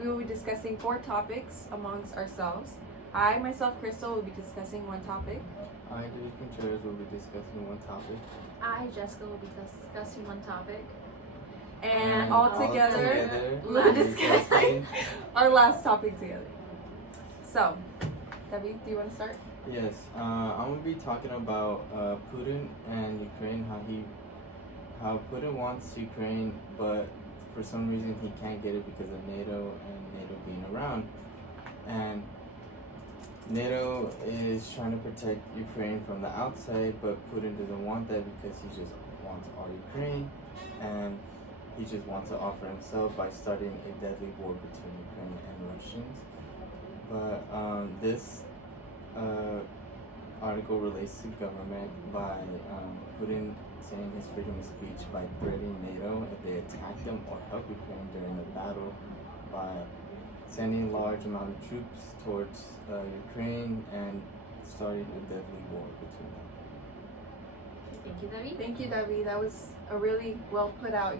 We will be discussing 4 topics amongst ourselves. I, myself, Crystal, will be discussing 1 topic. I, David Contreras, will be discussing 1 topic. I, Jessica, will be discussing 1 topic. And all together, we'll be discussing our last topic together. So, David, do you want to start? Yes, I'm gonna be talking about Putin and Ukraine. How Putin wants Ukraine, but for some reason he can't get it because of NATO and NATO being around. And NATO is trying to protect Ukraine from the outside, but Putin doesn't want that because he just wants all Ukraine, and he just wants to offer himself by starting a deadly war between Ukraine and Russians. But this article relates to government by Putin saying his freedom of speech by threatening NATO if they attack them or help Ukraine during the battle by sending large amount of troops towards Ukraine and starting a deadly war between them. Thank you, David. Thank you, David. That was a really well put out,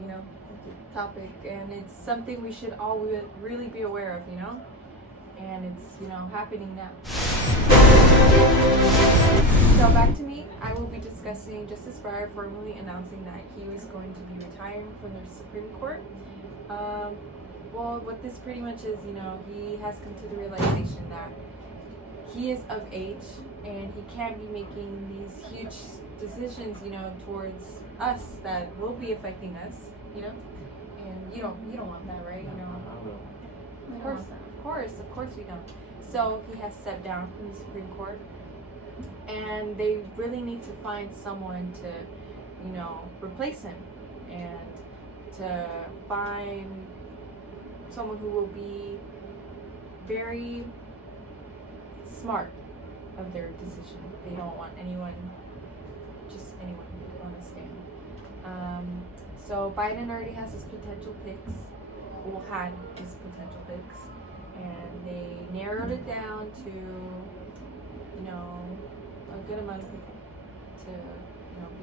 topic, and it's something we should all really be aware of, and it's, happening now. So back to me, I will be discussing Justice Breyer formally announcing that he was going to be retiring from the Supreme Court. Well, what this pretty much is, he has come to the realization that he is of age and he can't be making these huge decisions, towards us that will be affecting us, and you don't want that, right? Of course we don't. So he has stepped down from the Supreme Court, and they really need to find someone to, replace him, and to find someone who will be very smart of their decision. They don't want just anyone on the stand. So Biden already has his potential picks, had his potential picks, and they narrowed it down to, a good amount of people to,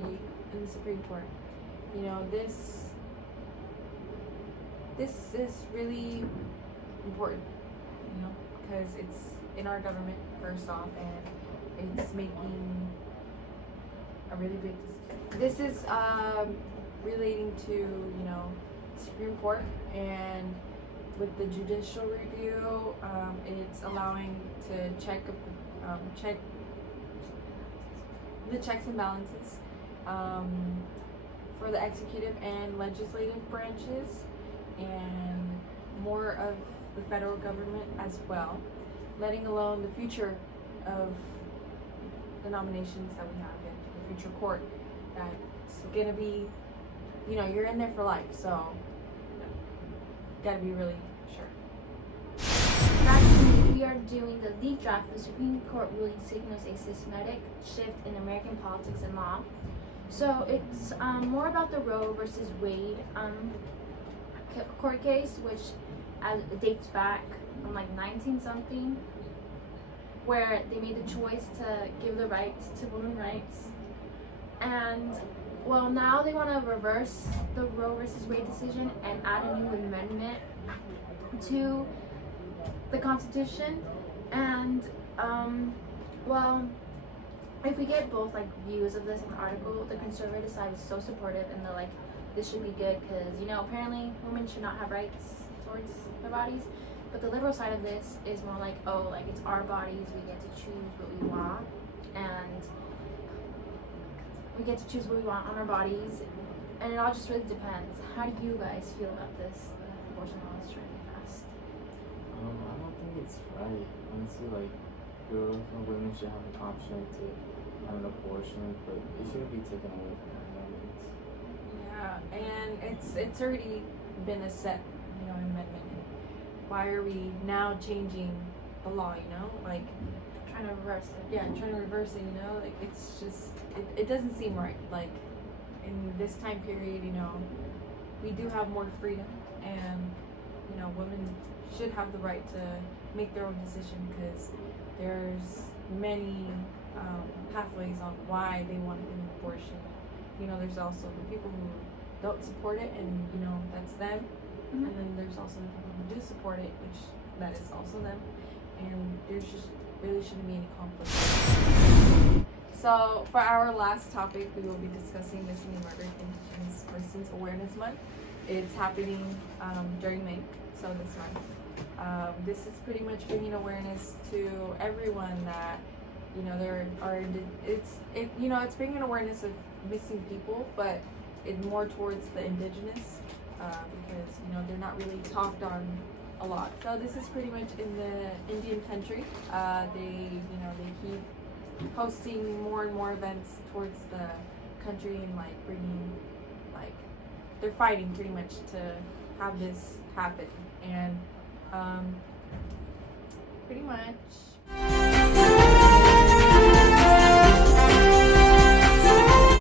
be in the Supreme Court. This is really important, because it's in our government, first off, and it's making a really big decision. This is relating to, Supreme Court, and with the judicial review, it's allowing to check the checks and balances for the executive and legislative branches, and more of the federal government as well, letting alone the future of the nominations that we have in the future court. That's gonna be, you're in there for life, so gotta be really sure. Actually, we are doing the lead draft. The Supreme Court ruling signals a systematic shift in American politics and law. So it's more about the Roe versus Wade court case, which dates back from like 19-something, where they made the choice to give the rights to women's rights. And well, now they want to reverse the Roe versus Wade decision and add a new amendment to the Constitution. And well, if we get both views of this in the article, the conservative side is so supportive, and they're like, this should be good because apparently women should not have rights towards their bodies. But the liberal side of this is more like, it's our bodies, we get to choose what we want, and we get to choose what we want on our bodies, and it all just really depends. How do you guys feel about this abortion law is trying to be passed? I don't think it's right. Honestly, girls and women should have an option to have an abortion, but it shouldn't be taken away from them. Yeah, and it's already been a set, amendment. Why are we now changing the law? Trying to reverse it. Yeah, trying to reverse it. It's just it doesn't seem right. In this time period, we do have more freedom, and women should have the right to make their own decision, because there's many pathways on why they want an abortion. There's also the people who don't support it, and that's them. Mm-hmm. And then there's also the people who do support it, which that is also them, and there's just really shouldn't be any conflict. So for our last topic, we will be discussing Missing and Murdered Indigenous Persons Awareness Month. It's happening during May, so this month. This is pretty much bringing awareness to everyone that there are it's bringing awareness of missing people, but it more towards the indigenous because they're not really talked on a lot. So this is pretty much in the Indian country. They keep hosting more and more events towards the country and bringing they're fighting pretty much to have this happen, and pretty much